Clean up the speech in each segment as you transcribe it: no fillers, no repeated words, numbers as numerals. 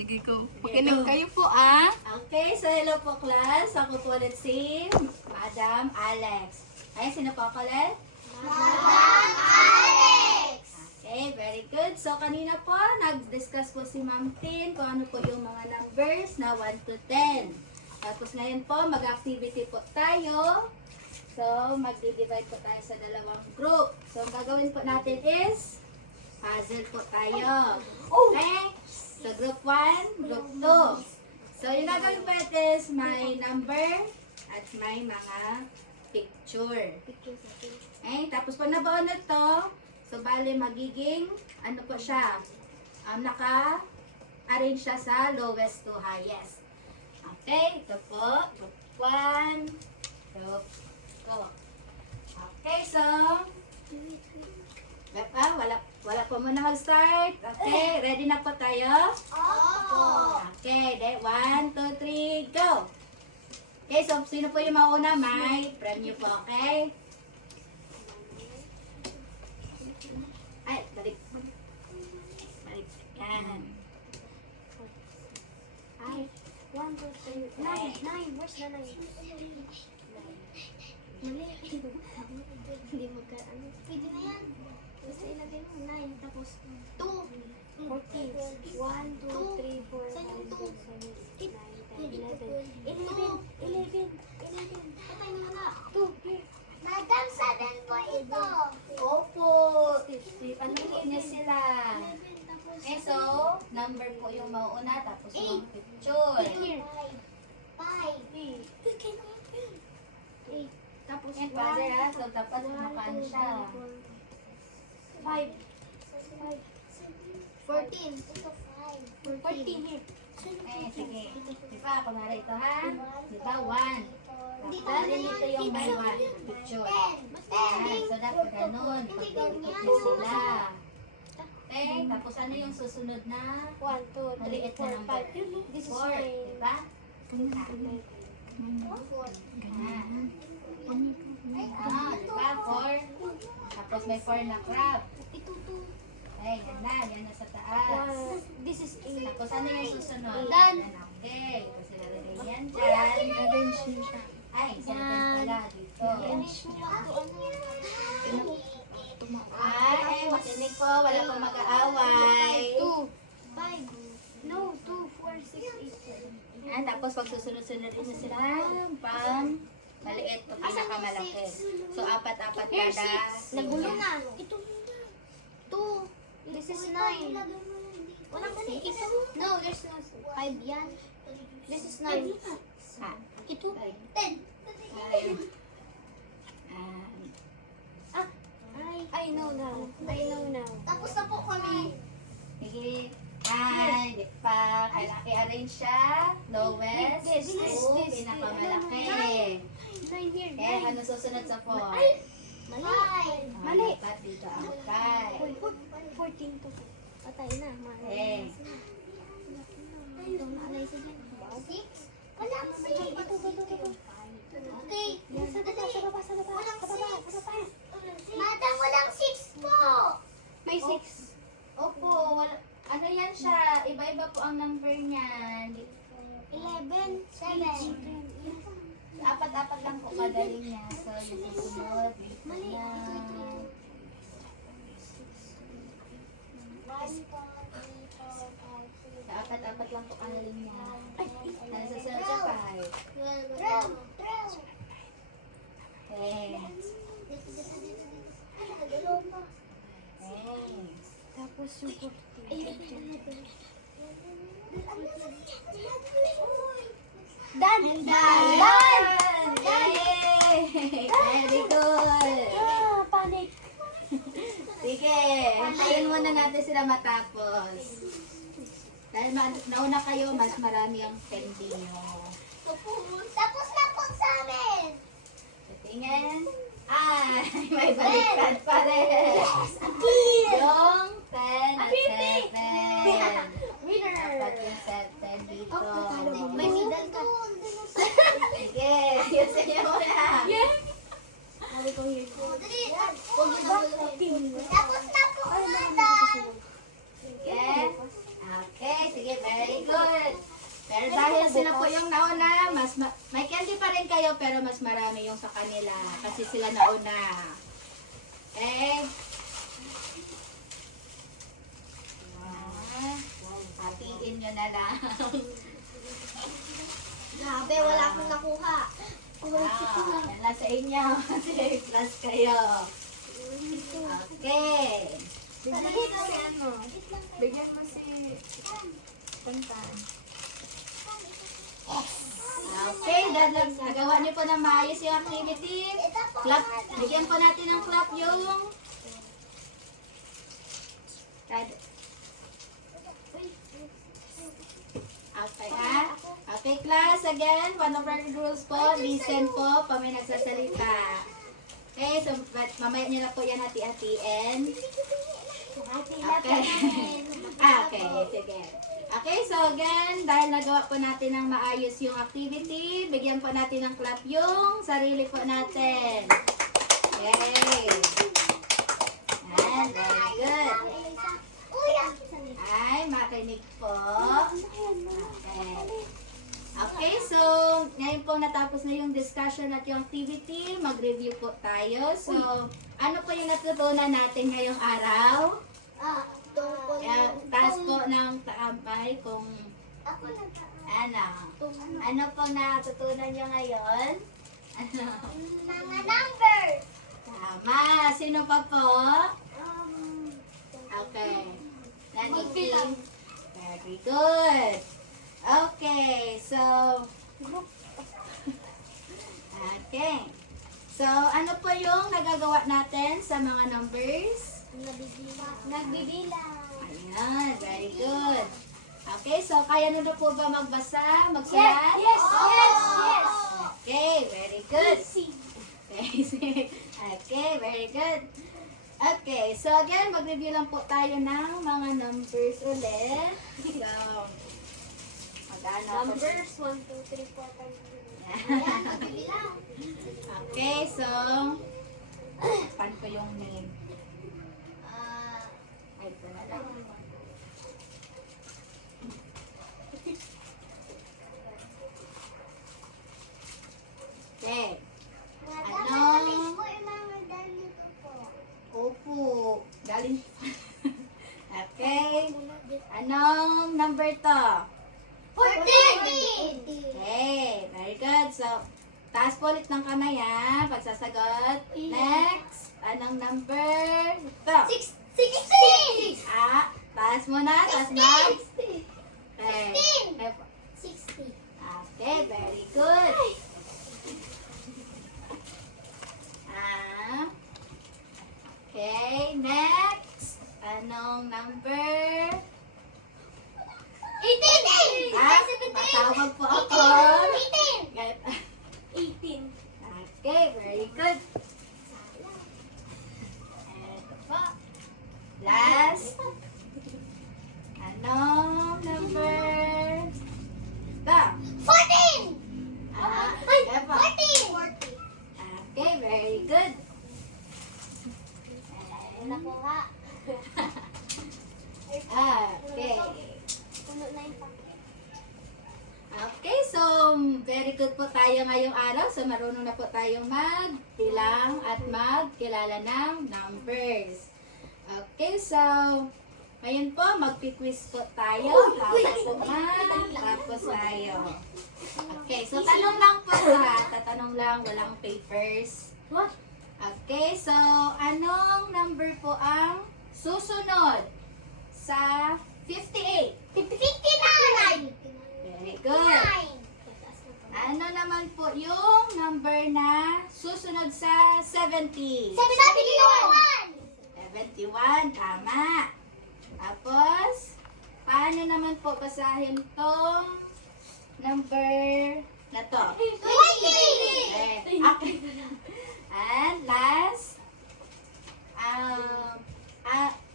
Sige ko. Pakinig kayo po ah. Okay, so hello po class. Ako po ulit si Madam Alex. Ay, sino po ako ulit? Madam Alex! Okay, very good. So kanina po, nag-discuss po si Ma'am Tin kung ano po yung mga numbers na 1 to 10. Tapos ngayon po, mag-activity po tayo. So, mag-divide po tayo sa dalawang group. So, ang gagawin po natin is puzzle po tayo. Okay? So, group 1, group 2. So, yung gagawin po natin is may number at may mga picture. Okay? Tapos, pag nabaon na to, so, bali magiging, ano po siya, naka-arrange siya sa lowest to highest. Okay? Ito po, group 1, group 2. Okay, so, wala po muna mag-start. Okay, ready na po tayo? Okay, 1, 2, 3, go! Okay, so sino po yung mauna? May premyo po, okay? Ay, balik. Balik. Yan. Ay, 1, 2, 3, 9. Where's the 9? Mali. Hindi mo ka, ano? Pwede na yan. Basta ilagay mo 9, tapos 2. 14. 1, 2, 3, 4, 5, 6, 7, 8, 9, 10, 11. 11. Patay na na. 2, here. Madam, 7 po ito. Opo. Ano niya sila? 11, tapos Okay, so, number po yung mauna, tapos yung picture. here. 5. 8. Tapos And father ha, so dapat makaan siya. 5. 14. Ito 5. 14 here. Eh, sige. Diba, kunwari ito ha? Diba, 1. Dito Tapos na yan. ito yung may 1 picture. 10. Ayan, so dapat ganun. Pagpipit na sila. Okay, tapos ano yung susunod na? 1, 2, Maliit 3, na 4, number. 5. This is 4, my... diba? Ah, diba, 4. Tapos may 4 na crab. Ito, 2. Okay, yan na sa taas. This is 8. Tapos ano yung susunod? Done. Yan, okay. Tapos ilalagay yan dyan. Ay, sarapin pala dito. Ay, matinig po. Wala pong mag-aaway. 2, 5. No, 2, 4, 6, 8, 7. Yan, tapos pag susunod-sunod rin na sila, pang maliit o pinakamalaki. So, apat-apat Here's kada. 6. Nagulo na. Ito 2. This is 9. Walang 6. No, there's no 5 yan. This is 9. Ah, Ito. 10. ay, ah, I know now. I know now. Tapos na po kami. sige. Ay, di pa. Kailangan i-arrange siya. Lowest This, to this. pinakamalaki. 9 here. Eh, ano susunod sa 4? Mali. Mali. Dapat dito ang 5. 14 to. Patay na. Mali. Eh, Ito, naalay sa dyan. 6. Walang 6. Ito. Okay. Sa baba. Walang 6. Madam, walang 6 po. May 6. opo, ano yan siya? Iba-iba po ang number niyan. 11. 7. Apat-apat lang po kadali niya. So, yung susunod. Mali. Yan. 1, 2, 3, 4, 5, 6. Sa apat-apat lang po kadali niya. Nasusunod sa 5. 12. Okay. Okay. Tapos yung 14. Done! Done! Yay! Very good! Panic. Sige, hintayin muna natin sila matapos. Dahil nauna kayo, mas marami ang pending nyo. Tapos na po sa amin! Tingin. Ay, may baliktad pa rin. Yung 10 at 7. Winner. Dapat yung 7 dito. May middle ka. Sige, yusin niyo muna. Yeah. Sabi ko here. Tapos na po, madam! Sige. Okay, sige, very good. sila po yung nauna. May candy pa rin kayo, pero mas marami yung sa kanila. Kasi sila nauna. Okay? Hatiin nyo na lang. Grabe, wala akong nakuha. Yan lang sa inyo. Kasi plus kayo. Okay. Bigyan mo si Tantan. Okay, nagawa niyo po na maayos yung activity. Clap. Bigyan po natin ng clap yung... Okay, ha? Okay, class, again, one of our rules po, listen po, pa may nagsasalita. Okay, so mamaya niyo na po yan hati-hatiin. Okay. Okay, sige. Okay, so again, dahil nagawa po natin ng maayos yung activity, bigyan po natin ng clap yung sarili po natin. Yay! And very good. Ay, makinig po. Okay. Okay, so ngayon po natapos na yung discussion at yung activity. Mag-review po tayo. So, ano po yung natutunan natin ngayong araw? Taas po ng taambay kung ano. Ano po natutunan nyo ngayon? Ano? Mga number. Tama. Sino pa po? Okay. Magbilang. Very good. Okay, so okay. So, ano po yung nagagawa natin sa mga numbers? Nagbibilang. Ayan, very good. Okay, so kaya na po ba magbasa, magsulat? Yes. Okay, very good. Okay, very good. Okay, so again, mag-review lang po tayo ng mga numbers ulit. So, mag-ano ako? Numbers 1, 2, 3, 4, 5, 6. Okay, so, pan ko yung name. Ay, ito na lang. Okay. Ano? Opo. Galing. Okay. Anong number to? 14! Okay. Very good. So, taas po ulit ng kamay ha. Pagsasagot. Next. Anong number? Ito. 16! Ah, taas mo na. Taas na. Okay. 60. Okay. Very good. Ah. Okay. Next. Anong number? 18! Ah, matawag po ako. 18. Okay, very good. Ito po. Last. Anong number? Ito. 14! Ah, Ay, ito po. 14! Okay, very good. Nakuha. Okay. Puno na yung pang. Okay, so very good po tayo ngayong araw. So marunong na po tayong magbilang at magkilala ng numbers. Okay, so ngayon po magpi-quiz po tayo. Habang po matapos tayo. Okay, so tanong lang po ha. Tatanong lang, walang papers. What? Okay, so anong number po ang susunod sa 58? 59! Very good. Ano naman po yung number na susunod sa 70? 71! 71, tama. Tapos, paano naman po basahin tong number na to? 20! Okay. And last,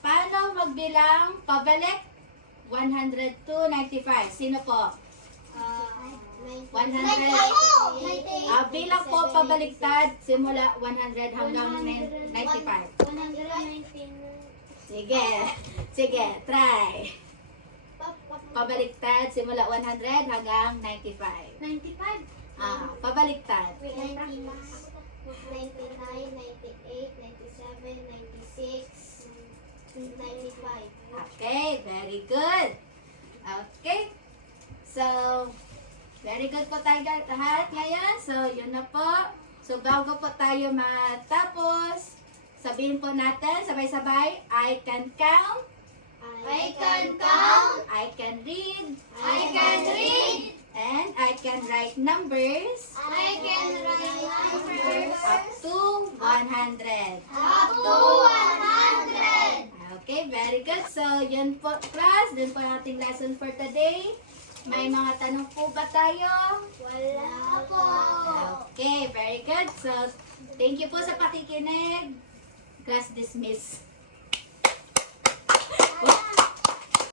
paano magbilang pabalik 100 to 95? Sino po? 100. Bilang po pabaliktad, simula 100 hanggang 95. 119. Sige. Sige, try. Pabaliktad, simula 100 hanggang 95. 95. Pabaliktad. 99, 98, 97, 96, 95. Okay, very good. Okay. So, very good po tayo lahat ngayon. So, yun na po. So, bago po tayo matapos, sabihin po natin sabay-sabay, I can count, I can count, I can read, I can read, and I can write numbers I can write numbers up to 100. up to 100. Okay, very good. So, yun po, class. Dun po ang ating lesson for today. May mga tanong po ba tayo? Wala po. Okay, very good. So, thank you po sa pakikinig. Class dismissed.